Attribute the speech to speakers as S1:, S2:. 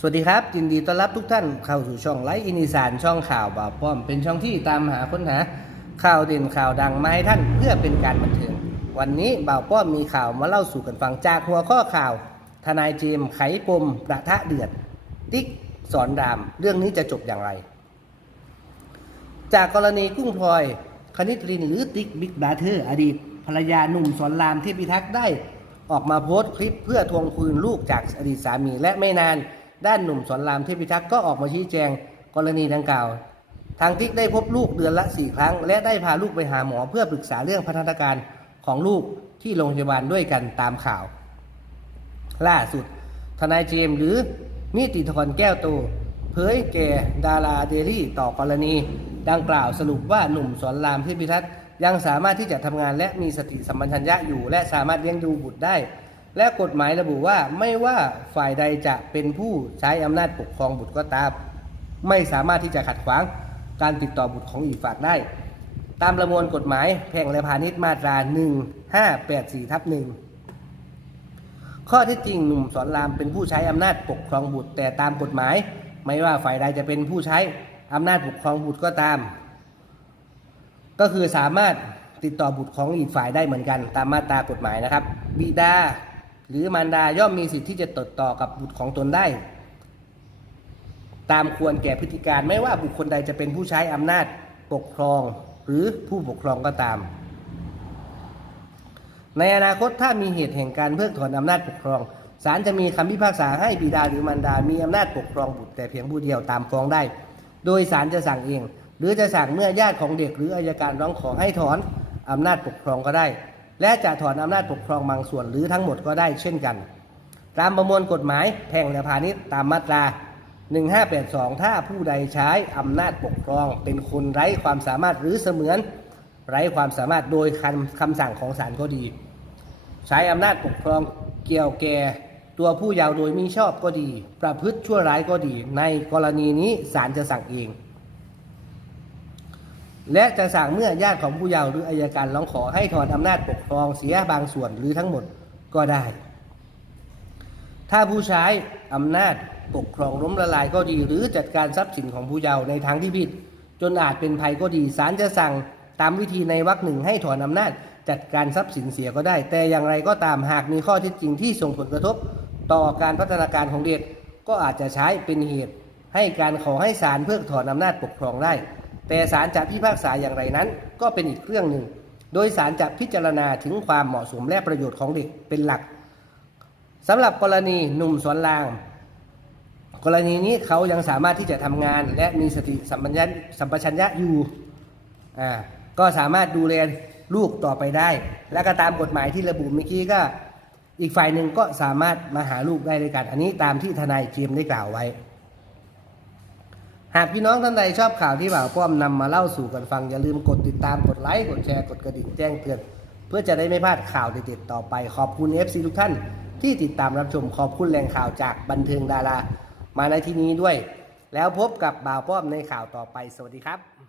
S1: สวัสดีครับ ยินดีต้อนรับทุกท่านเข้าสู่ช่องไลฟ์อินิสานช่องข่าวบ่าวป้อม เป็นช่องที่ตามหาค้นหาข่าวเด่นข่าวดังมาให้ท่านเพื่อเป็นการบันเทิงวันนี้บ่าวป้อมมีข่าวมาเล่าสู่กันฟังจากหัวข้อข่าว ทนายเจมไขปมประทะเดือด ติ๊กสอนราม เรื่องนี้จะจบอย่างไร จากกรณีกุ้งพลอยคณิตรินหรือติ๊กบิ๊กบราเธอร์อดีตภรรยาหนุ่มสอนรามเทพิทักษ์ได้ ออกมาโพสต์คลิปเพื่อทวงคืนลูกจากอดีตสามีและไม่นาน ด้านหนุ่มสอนรามเทพิทักษ์ก็ออกมาชี้แจงกรณีดังกล่าว ทางติ๊กได้พบลูกเดือนละ 4 ครั้ง และได้พาลูกไปหาหมอเพื่อปรึกษาเรื่องพัฒนาการของลูกที่โรงพยาบาลด้วยกันตามข่าว ล่าสุด ทนายเจมส์หรือนิติธรแก้วโตเผยแก่ดาราเดลี่ต่อกรณี ดังกล่าวสรุปว่าหนุ่มสอนรามเทพิทักษ์ยังสามารถที่จะทำงานและมีสติสัมปชัญญะอยู่ และสามารถเลี้ยงดูบุตรได้ และกฎหมายระบุว่าไม่ว่าฝ่ายใดจะเป็นผู้ใช้อำนาจปกครองบุตรก็ตาม ไม่สามารถที่จะขัดขวางการติดต่อบุตรของอีกฝ่ายได้ ตามประมวลกฎหมายแพ่งและพาณิชย์มาตรา 1584ทับหนึ่งข้อท็จจริงหนุ่มสอนรามเป็นผู้ใช้อำนาจปกครองบุตร แต่ตามกฎหมาย ไม่ว่าฝ่ายใดจะเป็นผู้ใช้อำนาจปกครองบุตรก็ตาม ก็คือสามารถติดต่อบุตรของอีกฝ่ายได้เหมือนกัน ตามมาตรากฎหมายนะครับ บิดา หรือมารดาย่อมมีสิทธิ์ที่จะติดต่อกับบุตรของตนได้ ตามควรแก่พฤติการไม่ว่าบุคคลใดจะเป็นผู้ใช้อำนาจปกครองหรือผู้ปกครองก็ตาม ในอนาคตถ้ามีเหตุแห่งการเพิกถอนอำนาจปกครองศาลจะมีคำพิพากษาให้บิดาหรือมารดา มีอำนาจปกครองบุตรแต่เพียงผู้เดียวตามฟ้องได้ โดยศาลจะสั่งเอง หรือจะสั่งเมื่อญาติของเด็กหรืออายการร้องขอให้ถอนอำนาจปกครองก็ได้ และจะถอนอำนาจปกครองบางส่วนหรือทั้งหมดก็ได้เช่นกัน ตามประมวลกฎหมายแพ่งและพาณิชย์ตามมาตรา 1582 ถ้าผู้ใดใช้อำนาจปกครอง เป็นคนไร้ความสามารถหรือเสมือน ไร้ความสามารถโดยคำคำสั่งของศาลก็ดี ใช้อำนาจปกครองเกี่ยวแก่ตัวผู้เยาว์โดยมิชอบก็ดี ประพฤติชั่วร้ายก็ดี ในกรณีนี้ศาลจะสั่งเอง และจะสั่งเมื่อญาติของผู้เยาว์หรืออายการร้องขอให้ถอนอำนาจปกครองเสียบางส่วนหรือทั้งหมดก็ได้ ถ้าผู้ใช้อำนาจปกครองล้มละลายก็ดี หรือจัดการทรัพย์สินของผู้เยาว์ในทางที่ผิด จนอาจเป็นภัยก็ดีศาลจะสั่งตามวิธีในวรรคหนึ่งให้ถอนอำนาจจัดการทรัพย์สินเสียก็ได้ แต่อย่างไรก็ตามหากมีข้อเท็จจริงที่ส่งผลกระทบ ต่อการพัฒนาการของเด็กก็อาจจะใช้เป็นเหตุ ให้การขอให้ศาลเพิกถอนอำนาจปกครองได้ แต่ศาลจะพิพากษาอย่างไรนั้น ก็เป็นอีกเรื่องหนึ่ง โดยศาลจะพิจารณาถึงความเหมาะสมและประโยชน์ของเด็กเป็นหลักสำหรับกรณีหนุ่มสวนราง กรณีนี้เขายังสามารถที่จะทำงาน และมีสติสัมปชัญญะสัมปชัญญะอยู่อ่าก็สามารถดูแลลูกต่อไปได้ และก็ตามกฎหมายที่ระบุเมื่อกี้ก็อีกฝ่ายหนึ่งก็สามารถมาหาลูกได้ด้วยกัน อันนี้ตามที่ทนายเจมได้กล่าวไว้ หากพี่น้องท่านใดชอบข่าวที่บ่าวป้อมนำมาเล่าสู่กันฟังอย่าลืมกดติดตามกดไลค์กดแชร์กดกระดิ่งแจ้งเตือนเพื่อจะได้ไม่พลาดข่าวเด็ดๆต่อไปขอบคุณ FC ทุกท่าน ที่ติดตามรับชมขอบคุณแหล่งข่าวจากบันเทิงดารา มาในที่นี้ด้วย แล้วพบกับบ่าวป้อมในข่าวต่อไปสวัสดีครับ